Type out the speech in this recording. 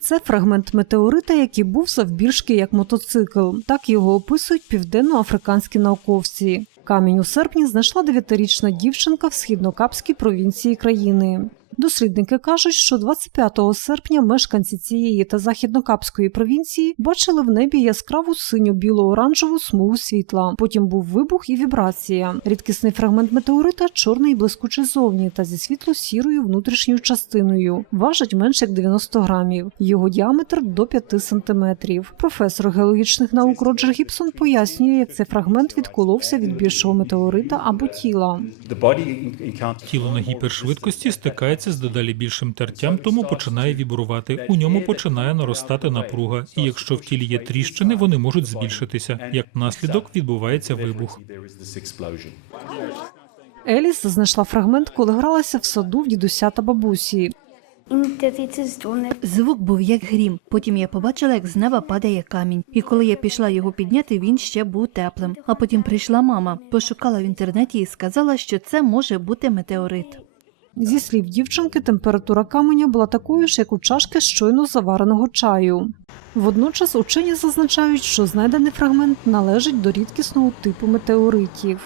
Це фрагмент метеорита, який був завбільшки як мотоцикл. Так його описують південноафриканські науковці. Камінь у серпні знайшла дев'ятирічна дівчинка в східнокапській провінції країни. Дослідники кажуть, що 25 серпня мешканці цієї та західнокапської провінції бачили в небі яскраву синю біло-оранжеву смугу світла. Потім був вибух і вібрація. Рідкісний фрагмент метеорита чорний і блискучий зовні та зі світло-сірою внутрішньою частиною. Важить менше як 90 грамів. Його діаметр до 5 сантиметрів. Професор геологічних наук Роджер Гібсон пояснює, як цей фрагмент відколовся від більшого метеорита або тіла. Тіло на гіпершвидкості стикається з дедалі більшим тертям, тому починає вібрувати. У ньому починає наростати напруга, і якщо в тілі є тріщини, вони можуть збільшитися. Як наслідок відбувається вибух. Еліс знайшла фрагмент, коли гралася в саду в дідуся та бабусі. Звук був як грім. Потім я побачила, як з неба падає камінь. І коли я пішла його підняти, він ще був теплим. А потім прийшла мама, пошукала в інтернеті і сказала, що це може бути метеорит. Зі слів дівчинки, температура каменя була такою ж, як у чашки щойно завареного чаю. Водночас учені зазначають, що знайдений фрагмент належить до рідкісного типу метеоритів.